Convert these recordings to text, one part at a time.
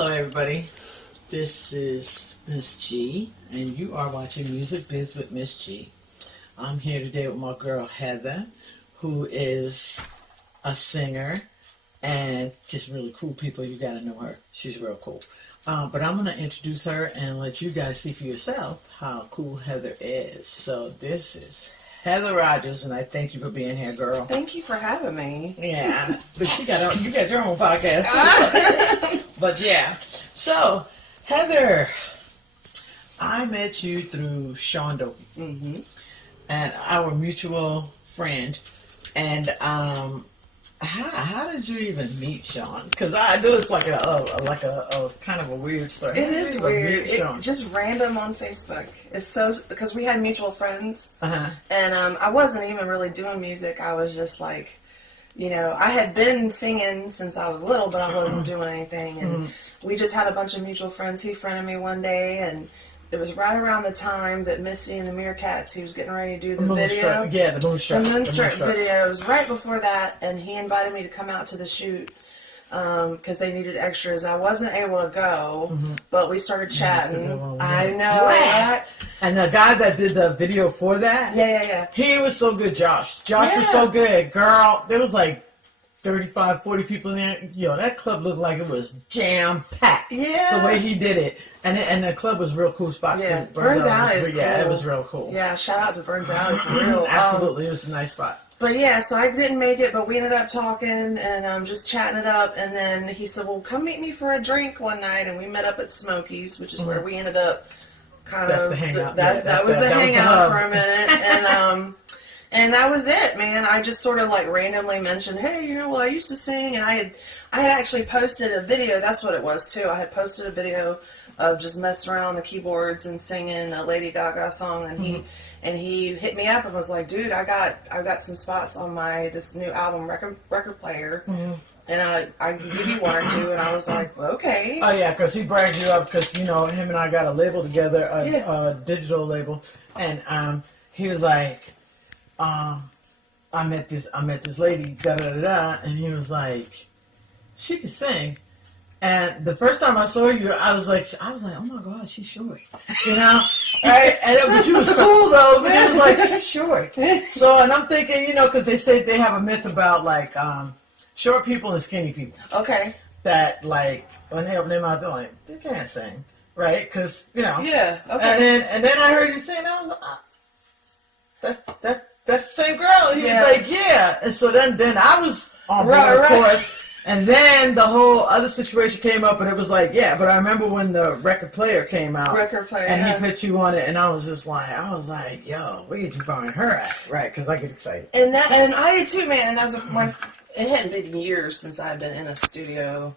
Hello, everybody. This is Miss G, and you are watching Music Biz with Miss G. I'm here today with my girl Heather, who is a singer and just really cool people. You got to know her. She's real cool. But I'm going to introduce her and let you guys see for yourself how cool Heather is. So this is Heather Rogers, and I thank you for being here, girl. Thank you for having me. Yeah, but you got your own podcast. But yeah, so Heather, I met you through Sean Dopey and our mutual friend. And how did you even meet Sean? Because I know it's like a kind of a weird story. It is weird. Sean? Just random on Facebook. It's so because we had mutual friends, Uh-huh. and I wasn't even really doing music. I was just like, I had been singing since I was little, but I wasn't doing anything. And we just had a bunch of mutual friends. He friended me one day, and it was right around the time that Missy and the Meerkats, he was getting ready to do the video. Yeah, the Moonstruck. The Moonstruck video. It was right before that, and he invited me to come out to the shoot because they needed extras. I wasn't able to go, but we started chatting. I know. Right? And the guy that did the video for that, Yeah. he was so good, Josh. Josh was so good. Girl, there was like 35, 40 people in there. That club looked like it was jam-packed. Yeah. The way he did it. And the club was a real cool spot, yeah. too. Burns Alley is cool. Yeah, it was real cool. Yeah, shout out to Burns Alley for real. Absolutely. It was a nice spot. But yeah, so I didn't make it, but we ended up talking and just chatting it up. And then he said, well, come meet me for a drink one night. And we met up at Smokey's, which is where we ended up kind of. The hangout. That was the hangout for a minute. And that was it, man. I just sort of like randomly mentioned, hey, I used to sing. And I had actually posted a video. That's what it was, too. I had posted a video of just messing around on the keyboards and singing a Lady Gaga song. And he hit me up and was like, dude, I got some spots on this new album record player. And I can give you one or two. And I was like, well, okay. Oh, yeah, because he bragged you up because, him and I got a label together, a digital label. And he was like, I met this lady, da-da-da-da. And he was like, she could sing. And the first time I saw you, I was like, oh my God, she's short. Right? But she was cool though, but it was like, she's short. So, and I'm thinking, because they say they have a myth about like, short people and skinny people. Okay. That like, when they open their mouth, they're like, they can't sing. Right? Because, Yeah, okay. And then I heard you sing, and I was like, that's the same girl. He was like, yeah. And so then I was on board, of course. And then the whole other situation came up, and it was like, yeah, but I remember when the record player came out. And he put you on it, and I was like, yo, where did you find her at? Right, because I get excited. And I did too, man. And that was it hadn't been years since I had been in a studio.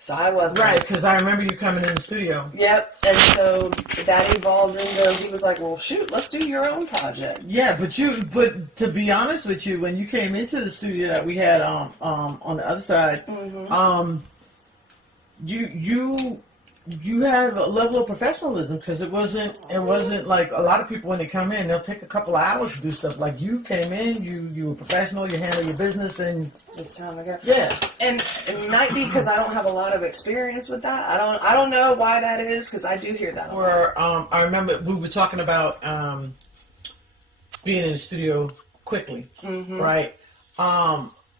So I wasn't. Right, because I remember you coming in the studio. Yep. And so that evolved into, he was like, well, shoot, let's do your own project. Yeah, but to be honest with you, when you came into the studio that we had on the other side, you have a level of professionalism because it wasn't like a lot of people when they come in, they'll take a couple of hours to do stuff. Like you came in, you were professional, you handle your business, and this time ago. Yeah. And it might be because I don't have a lot of experience with that. I don't know why that is because I do hear that a lot. I remember we were talking about being in the studio quickly, right?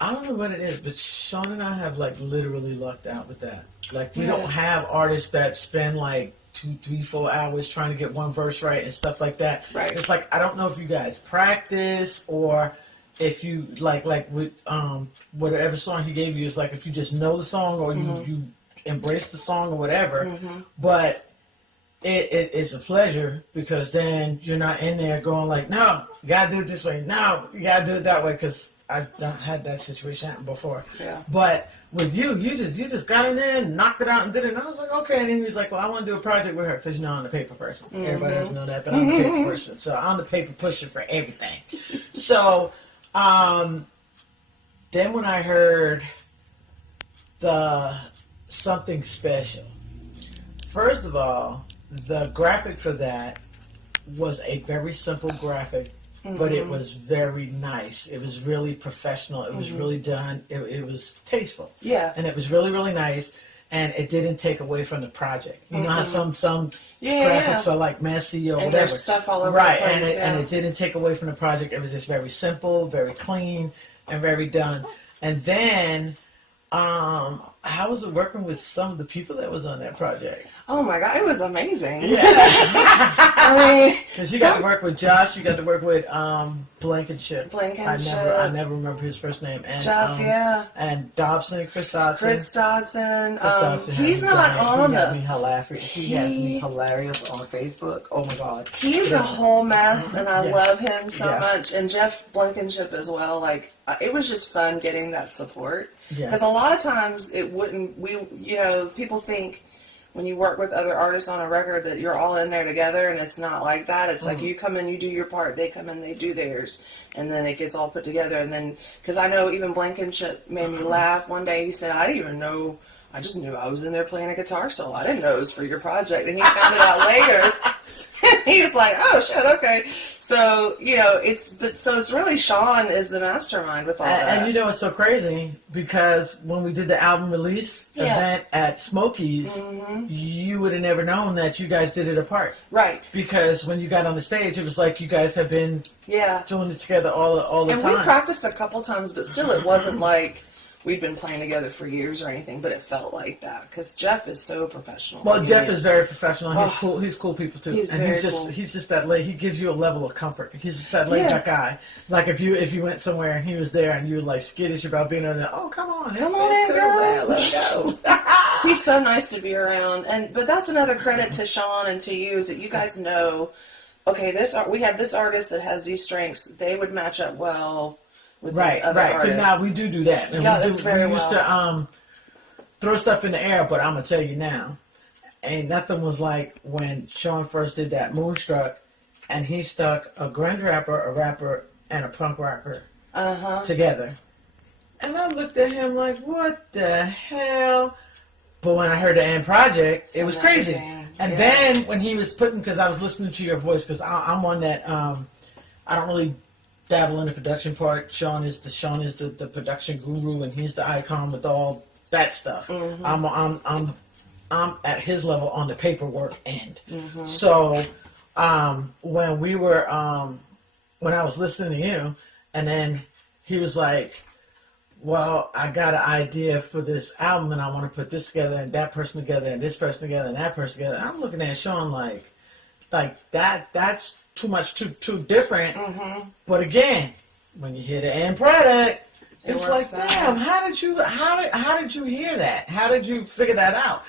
I don't know what it is, but Sean and I have like literally lucked out with that. Like we don't have artists that spend like 2, 3, 4 hours trying to get one verse right and stuff like that. Right. It's like I don't know if you guys practice or if you like with whatever song he gave you is like if you just know the song or you embrace the song or whatever. But it's a pleasure because then you're not in there going like, no, you gotta do it this way. No, you gotta do it that way because I've had that situation happen before. Yeah. But with you just got in there and knocked it out and did it. And I was like, okay. And he was like, well, I want to do a project with her because I'm the paper person. Everybody doesn't know that, but I'm the paper person. So I'm the paper pusher for everything. So then when I heard the Something Special, first of all, the graphic for that was a very simple graphic. But it was very nice. It was really professional. It was really done. It was tasteful. Yeah. And it was really, really nice. and it didn't take away from the project. You know how some Yeah, graphics are like messy or and whatever. there's stuff all over right, the place. and it didn't take away from the project. It was just very simple, very clean, and very done. And then, how was it working with some of the people that was on that project? Oh my God, it was amazing. Yeah. I mean, Because you got to work with Josh, you got to work with Blankenship. Blankenship. I never remember his first name. And Jeff, yeah. And Dobson, Chris Dodson. Chris Dodson. Chris Dodson He's not on he the. has me hilarious. He has me hilarious on Facebook. Oh my God. He's a whole mess, and I Yeah. love him so Yeah. much. And Jeff Blankenship as well. Like, it was just fun getting that support. Yeah. Because a lot of times it wouldn't. People think when you work with other artists on a record that you're all in there together, and it's not like that. It's like you come in, you do your part, they come in, they do theirs, and then it gets all put together. And then, because I know even Blankenship made me laugh one day. He said, I didn't even know. I just knew I was in there playing a guitar solo. I didn't know it was for your project. And he found it out later. He was like, oh shit, okay. So, it's really Sean is the mastermind with all that. And you know, it's so crazy because when we did the album release event at Smokies, you would have never known that you guys did it apart. Right. Because when you got on the stage, it was like you guys have been doing it together all the time. And we practiced a couple times, but still it wasn't like we'd been playing together for years or anything, but it felt like that because Jeff is so professional. Well, Jeff is very professional. He's cool. He's cool people too. He's and very cool. He's just that he gives you a level of comfort. He's just that laid back guy. Like if you went somewhere and he was there and you were like skittish about being on there, oh come on in, girl, let's go. He's so nice to be around. But that's another credit to Sean and to you is that you guys know, okay, we have this artist that has these strengths. They would match up well with this other artist. Because now we do that. And yeah, that's very well. We used to throw stuff in the air, but I'm gonna tell you now, ain't nothing was like when Sean first did that Moonstruck, and he stuck a grunge rapper, a rapper, and a punk rapper together. And I looked at him like, what the hell? But when I heard the end project, it was crazy. And then when he was because I was listening to your voice, because I'm on that, I don't really dabble in the production part. Sean is the production guru, and he's the icon with all that stuff. I'm at his level on the paperwork end. So when we were when I was listening to you, and then he was like, well, I got an idea for this album, and I want to put this together, and that person together, and this person together, and that person together. I'm looking at Sean like that's too much, too different. But again, when you hear the end product, it's like, damn, how did you hear that? How did you figure that out?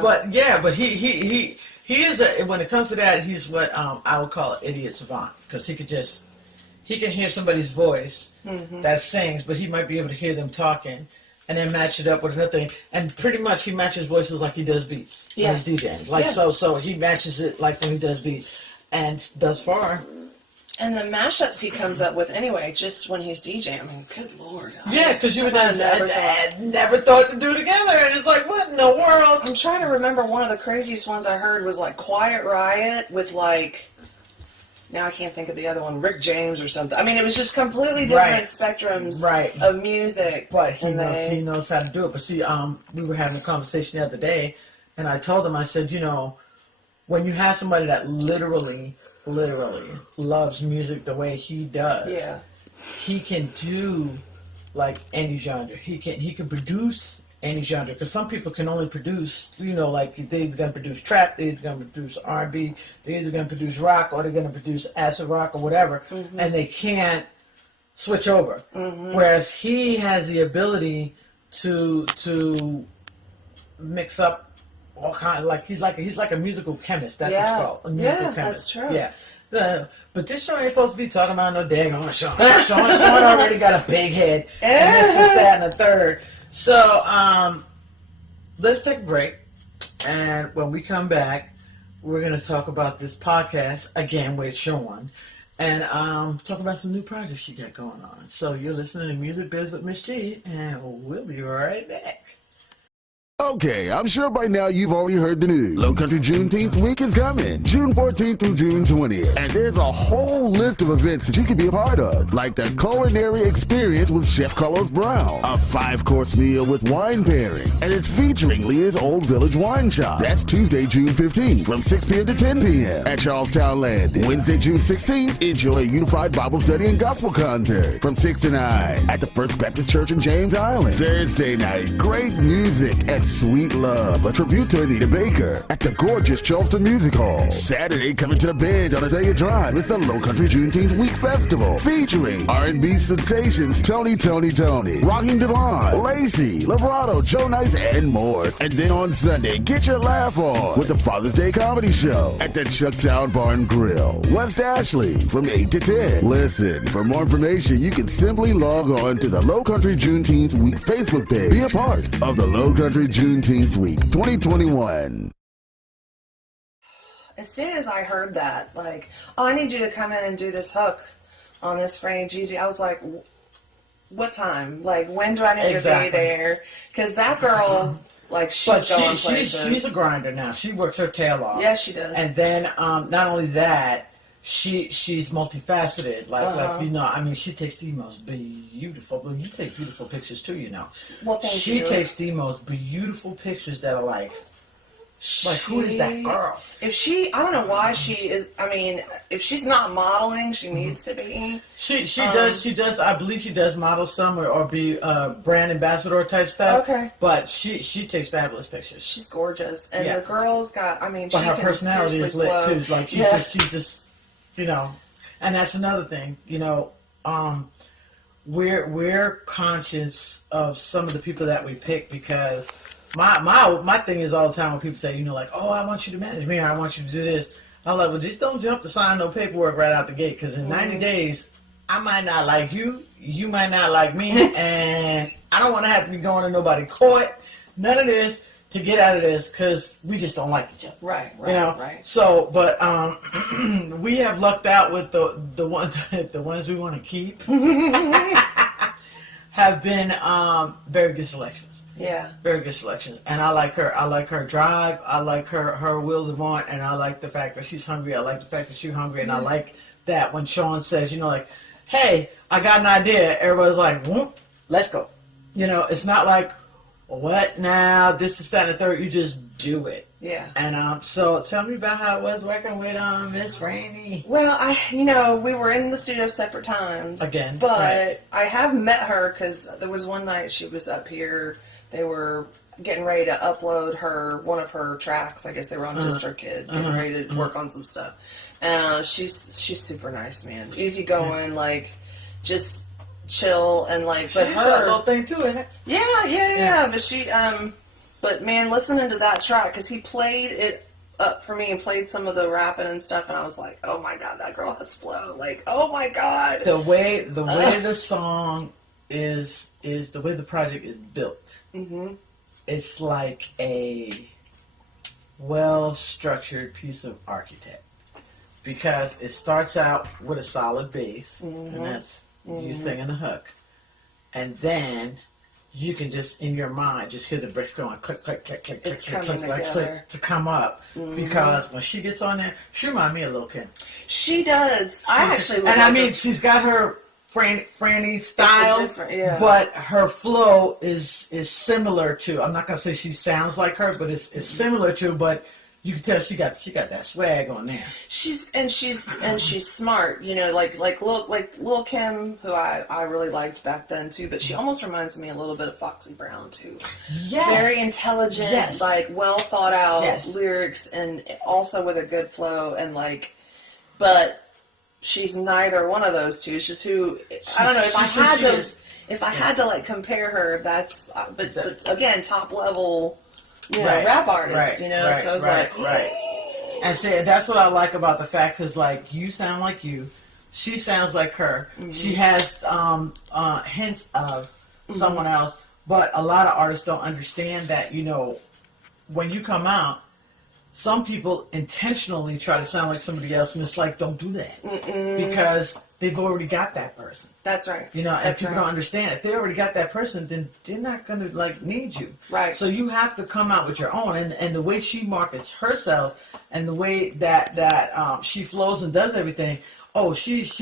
But he is when it comes to that, he's what I would call an idiot savant, because he can hear somebody's voice that sings, but he might be able to hear them talking and then match it up with another thing. And pretty much he matches voices like he does beats when he's DJing. So he matches it like when he does beats. And thus far. And the mashups he comes up with anyway, just when he's DJing. I mean, good Lord. Yeah, because you would never thought to do it together. And it's like, what in the world? I'm trying to remember one of the craziest ones I heard was like Quiet Riot with like, now I can't think of the other one, Rick James or something. I mean, it was just completely different spectrums of music. But he knows how to do it. But see, we were having a conversation the other day, and I told him, I said, when you have somebody that literally loves music the way he does, he can do like any genre. He can produce any genre, because some people can only produce, like they're either going to produce trap, they're either going to produce R&B, they're either going to produce rock, or they're going to produce acid rock or whatever, and they can't switch over. Whereas he has the ability to mix up all kinds, like he's like a musical chemist. That's what you call it, a musical chemist. That's true. Yeah. But this show ain't supposed to be talking about no dang on Sean. Sean already got a big head, and this, that, and the third. So let's take a break, and when we come back, we're going to talk about this podcast again with Sean, and talk about some new projects she got going on. So you're listening to Music Biz with Miss G, and we'll be right back. Okay, I'm sure by now you've already heard the news. Low Country Juneteenth week is coming, June 14th through June 20th. And there's a whole list of events that you can be a part of, like the culinary experience with Chef Carlos Brown, a 5-course meal with wine pairing, and it's featuring Leah's Old Village Wine Shop. That's Tuesday, June 15th from 6 p.m. to 10 p.m. at Charlestown Landing. Wednesday, June 16th, enjoy a unified Bible study and gospel concert from 6 to 9 at the First Baptist Church in James Island. Thursday night, great music at Sweet Love, a tribute to Anita Baker at the gorgeous Charleston Music Hall. Saturday, coming to the bend on Azalea Drive with the Low Country Juneteenth Week Festival, featuring R&B sensations Tony, Raheem Devon, Lacey, Lebrato, Joe Nice, and more. And then on Sunday, get your laugh on with the Father's Day Comedy Show at the Chucktown Barn Grill, West Ashley, from 8 to 10. Listen, for more information, you can simply log on to the Low Country Juneteenth Week Facebook page. Be a part of the Low Country Juneteenth Week 2021. As soon as I heard that, like, oh, I need you to come in and do this hook on this Franny Jeezy, I was like, what time? Like, when do I need to be there? Because that girl, like, she's going places. She's a grinder now. She works her tail off. Yeah, she does. And then, not only that, she's multifaceted. Like you know, I mean, she takes the most beautiful. But you take beautiful pictures too, you know. Well, thank you. She takes the most beautiful pictures that are like, who is that girl? I don't know why she is. I mean, if she's not modeling, she needs to be. She does. I believe she does model somewhere or be brand ambassador type stuff. Okay. But she takes fabulous pictures. She's gorgeous, and the girl's got. I mean, but she her can personality is lit flow. too. Like she's just, you know, and that's another thing. You know, we're conscious of some of the people that we pick because. My thing is all the time when people say, you know, like, oh, I want you to manage me, or I want you to do this. I'm like, well, just don't jump to sign no paperwork right out the gate, because in 90 days, I might not like you, you might not like me, and I don't want to have to be going to nobody court, none of this, to get out of this, because we just don't like each other. Right. You know? Right. So, but we have lucked out with the ones we want to keep have been very good selections. Yeah. Very good selection. And I like her. I like her drive. I like her will to want. And I like the fact that she's hungry. I like the fact that she's hungry. And I like that when Sean says, you know, like, hey, I got an idea. Everybody's like, whoop, let's go. You know, it's not like, what now? This, that, and the third. You just do it. Yeah. And so tell me about how it was working with Miss Franny. Well, we were in the studio separate times. Again. But right. I have met her because there was one night she was up here. They were getting ready to upload one of her tracks. I guess they were on DistroKid, getting ready to work on some stuff. And she's super nice, man. Easygoing, like just chill and like. But she's her a little thing too, isn't it? Yeah. But she, but man, listening to that track because he played it up for me and played some of the rapping and stuff, and I was like, oh my god, that girl has flow. Like, oh my god. The way the song is the way the project is built. Mm-hmm. It's like a well-structured piece of architect because it starts out with a solid bass, and that's you singing the hook, and then you can just in your mind just hear the bricks going click click click click click click click to come up because when she gets on there, she reminds me of Lil' Kim. She does. She's got her Franny style, but her flow is similar to. I'm not gonna say she sounds like her, but it's similar to. But you can tell she got that swag on there. She's smart, you know, like Lil' Kim, who I really liked back then too. But she almost reminds me a little bit of Foxy Brown too. Yes. Very intelligent, like well thought out lyrics, and also with a good flow and like, but. She's neither one of those two. It's just who I don't know. If I had to like compare her, that's but again top level, you know, rap artist. You know, so it's like And see, that's what I like about the fact because like you sound like you, she sounds like her. Mm-hmm. She has hints of someone else, but a lot of artists don't understand that. You know, when you come out. some people intentionally try to sound like somebody else, and it's like, don't do that. Because they've already got that person. That's right. You know, and That's people right. don't understand. If they already got that person, then they're not going to, like, need you. Right. So you have to come out with your own. And the way she markets herself and the way that she flows and does everything, oh, she's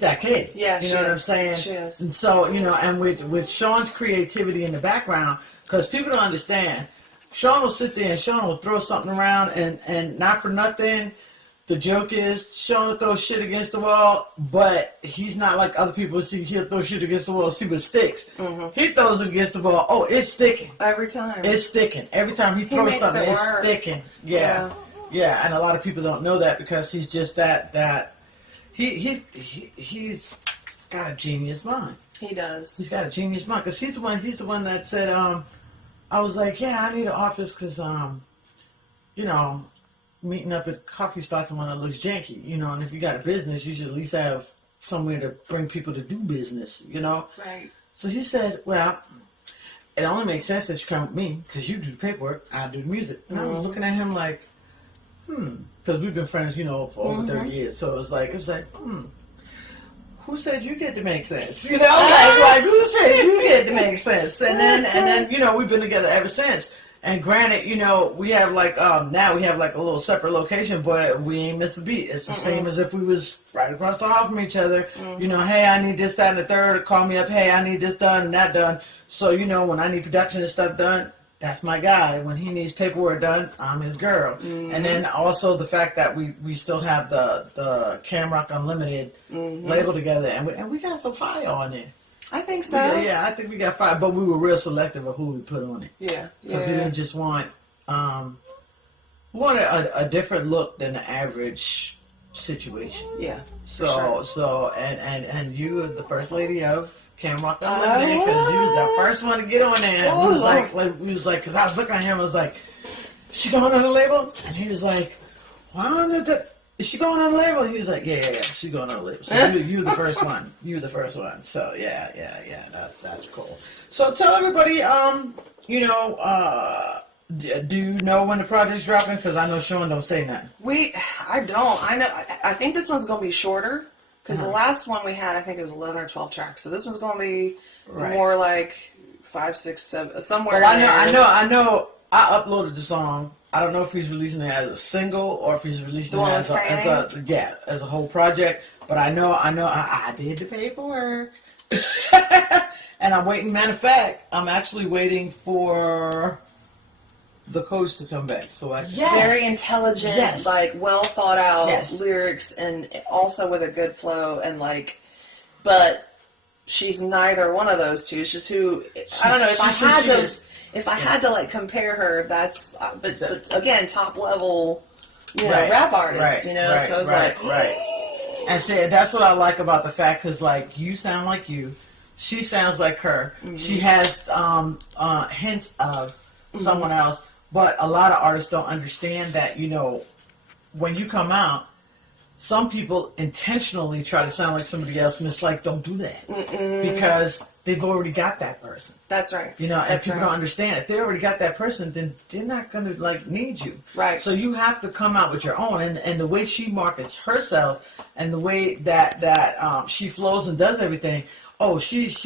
that kid. Yeah, you she know what I'm is. saying? She is. And so, you know, and with Sean's creativity in the background, because people don't understand, Sean will sit there and Sean will throw something around, and not for nothing, the joke is Sean will throw shit against the wall, but he's not like other people. See, he'll throw shit against the wall, see what sticks. He throws it against the wall. Oh, it's sticking. Every time. It's sticking. Every time he throws makes something, it it's work. sticking. Yeah. Yeah, and a lot of people don't know that because he's just that he's got a genius mind. He does. He's got a genius mind because he's the one that said, I was like, yeah, I need an office because, you know, meeting up at coffee spots and one that looks janky, you know, and if you got a business, you should at least have somewhere to bring people to do business, you know? Right. So he said, well, it only makes sense that you come with me because you do the paperwork, I do the music. And I was looking at him like, because we've been friends, you know, for over 30 years. So it was like, who said you get to make sense? You know, like who said you get to make sense? And then, you know, we've been together ever since. And granted, you know, we have like now we have like a little separate location, but we ain't missed a beat. It's the same as if we was right across the hall from each other. You know, hey, I need this, that, and the third. Call me up. Hey, I need this done and that done. So you know, when I need production and stuff done, that's my guy. When he needs paperwork done, I'm his girl. And then also the fact that we still have the Camrock Unlimited label together, and we got some fire on there. I think so. Yeah, I think we got fire, but we were real selective of who we put on it. Yeah. Because we didn't just want, we wanted a different look than the average situation. Yeah. So and you are the first lady of Camrock Unlimited because you was the first one to get on there. And we was like, because I was looking at him, I was like, she going on the label? And he was like, well, is she going on the label? And he was like, yeah, she going on the label. So you the first one. You the first one. So yeah, that's cool. So tell everybody, you know, do you know when the project's dropping? Because I know Sean don't say nothing. I don't. I know. I think this one's gonna be shorter because the last one we had, I think it was 11 or 12 tracks. So this one's gonna be more like 5, 6, 7, somewhere. Well, I know. I uploaded the song. I don't know if he's releasing it as a single or if he's releasing it as a whole project. But I know I did the paperwork. And I'm waiting. Matter of fact, I'm actually waiting for the coach to come back. So very intelligent, like well thought out lyrics, and also with a good flow, and like, but she's neither one of those two. It's just who I don't know. If I had to like compare her, that's but again, top level, you know, rap artist, you know. So it's like and see, that's what I like about the fact, because like you sound like you, she sounds like her. She has hints of someone else, but a lot of artists don't understand that. You know, when you come out, some people intentionally try to sound like somebody else, and it's like, don't do that because they've already got that person. That's right. You know, and people don't understand. If they already got that person, then they're not going to like need you. Right. So you have to come out with your own, and the way she markets herself, and the way that she flows and does everything. Oh, she's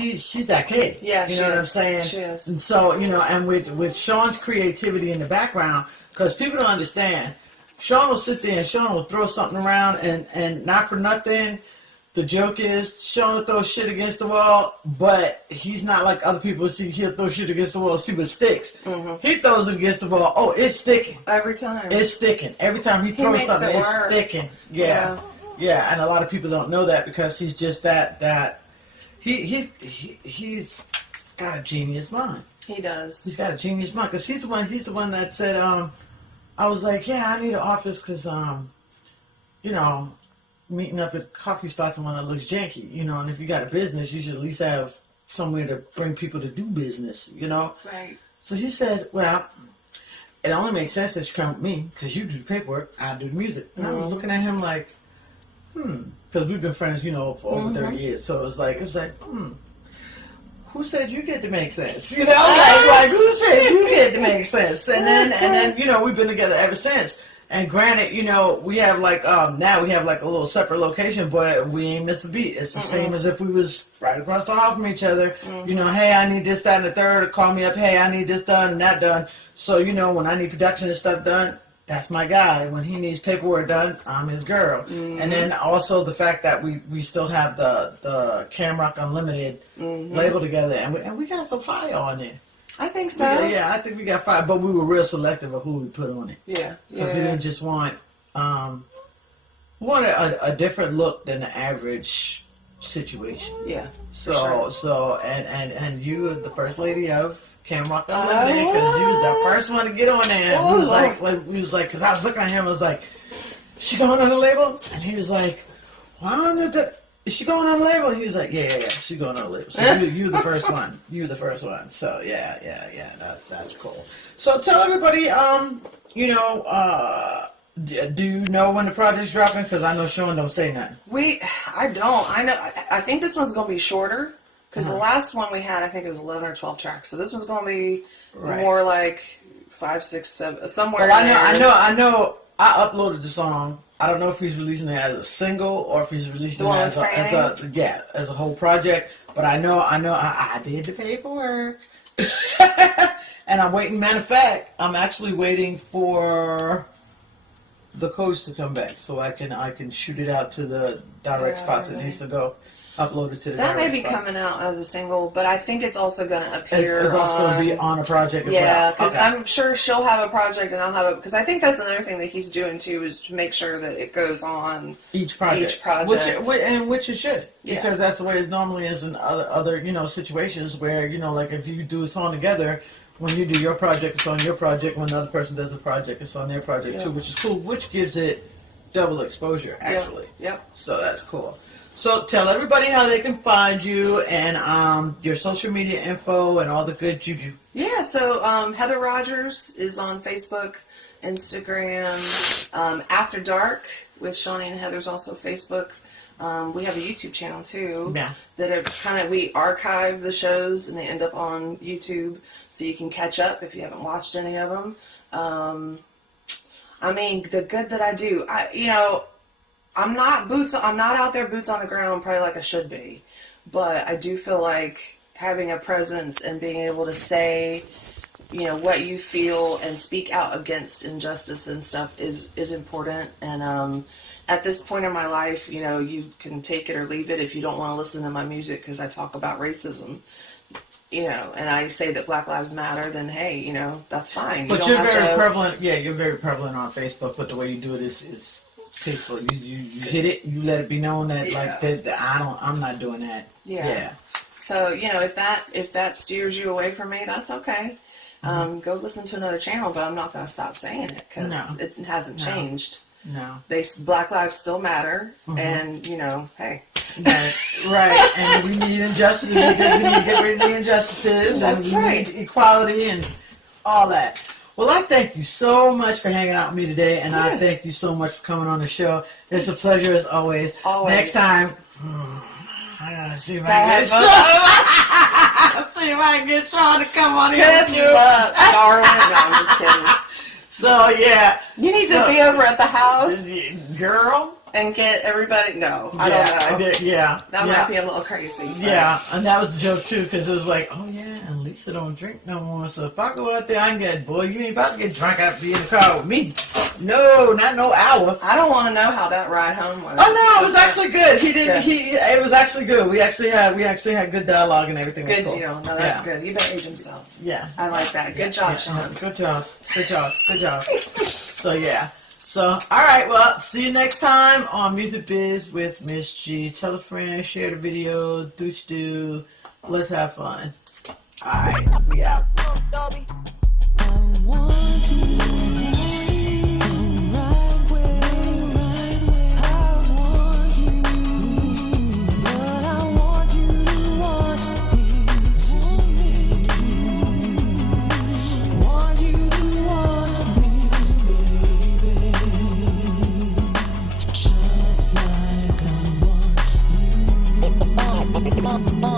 that kid. Yeah, you know what I'm saying. She is. And so you know, and with Sean's creativity in the background, because people don't understand. Sean will sit there and Sean will throw something around, and not for nothing, the joke is Sean will throw shit against the wall, but he's not like other people. See, he'll throw shit against the wall, see what sticks. He throws it against the wall. Oh, it's sticking. Every time. It's sticking. Every time he throws something, it's sticking. Yeah. And a lot of people don't know that because he's just that he's got a genius mind. He does. He's got a genius mind because he's the one that said, I was like, yeah, I need an office because, you know, meeting up at coffee spots and one that looks janky, you know, and if you got a business, you should at least have somewhere to bring people to do business, you know? Right. So he said, well, it only makes sense that you come with me because you do the paperwork, I do the music. And I was looking at him like, because we've been friends, you know, for over 30 years. So it was like, who said you get to make sense? You know, like who said you get to make makes sense. And then you know, we've been together ever since. And granted, you know, we have like now we have like a little separate location, but we ain't missed a beat. It's the same as if we was right across the hall from each other. You know, hey, I need this, that, and the third. Call me up. Hey, I need this done and that done. So you know, when I need production and stuff done, that's my guy. When he needs paperwork done, I'm his girl. And then also the fact that we still have the Camrock Unlimited label together, and we got some fire on there. I think so. Yeah, I think we got fire, but we were real selective of who we put on it. Yeah. Because we didn't just want we wanted a different look than the average situation. Yeah. So and you were the first lady of Camrock Unlimited, because you was the first one to get on there. And we was like, because I was looking at him, I was like, she going on the label? And he was like, well, is she going on the label? And he was like, yeah, she going on the label. So you the first one. You the first one. So yeah, that's cool. So tell everybody, you know, do you know when the project's dropping? Because I know Sean don't say nothing. I don't. I know. I think this one's gonna be shorter. Because the last one we had, I think it was 11 or 12 tracks. So this one's going to be more like 5, 6, 7, somewhere. Well, I know. I uploaded the song. I don't know if he's releasing it as a single or if he's releasing it as a whole project. But I know. I did the paperwork, and I'm waiting. Matter of fact, I'm actually waiting for the coach to come back so I can shoot it out to the direct spots it needs to go. Uploaded to the that may be spots. coming out as a single, but I think it's also going to appear. It's also going to be on a project as well. Yeah, because I'm sure she'll have a project and I'll have it. Because I think that's another thing that he's doing too, is to make sure that it goes on each project. Which it should, because that's the way it normally is in other you know situations where you know, like if you do a song together. When you do your project, it's on your project. When the other person does a project, it's on their project too, which is cool. Which gives it double exposure, actually. Yep. So that's cool. So tell everybody how they can find you and your social media info and all the good juju. Yeah, so Heather Rogers is on Facebook, Instagram, After Dark with Shawnee and Heather's also Facebook. We have a YouTube channel too. Yeah. That are we archive the shows and they end up on YouTube, so you can catch up if you haven't watched any of them. I mean, the good that I do, I'm not out there boots on the ground probably like I should be, but I do feel like having a presence and being able to say, you know, what you feel and speak out against injustice and stuff is important. And at this point in my life, you know, you can take it or leave it if you don't want to listen to my music because I talk about racism, you know, and I say that Black Lives Matter, then hey, you know, that's fine. But you're very prevalent. Yeah, you're very prevalent on Facebook. But the way you do it is tasteful. You hit it. You let it be known that like that I'm not doing that. Yeah. So you know, if that steers you away from me, that's okay. Go listen to another channel, but I'm not going to stop saying it because it hasn't changed. No. Black lives still matter, and you know, hey. Right. And we need injustice. We need to get rid of the injustices. That's and we need equality and all that. Well, I thank you so much for hanging out with me today, and I thank you so much for coming on the show. It's a pleasure as always. Next time, I gotta see if I can get Sean to come on here. Catch you up, darling. No, I'm just kidding. So yeah, you need to be over at the house, girl, and get everybody. No, I don't know. That might be a little crazy. But. Yeah, and that was the joke too, because it was like, oh yeah, and Lisa don't drink no more. So if I go out there, I can get boy. You ain't about to get drunk out be in the car with me. No, not no hour. I don't want to know how that ride home was. Oh no, it was actually good. It was actually good. We actually had good dialogue and everything. Good was cool. deal. No, that's good. He behaved himself. Yeah, I like that. Good job, Sean. Good job. So yeah. So all right. Well, see you next time on Music Biz with Miss G. Tell a friend, share the video, do what you do. Let's have fun. All right, we out. Bye.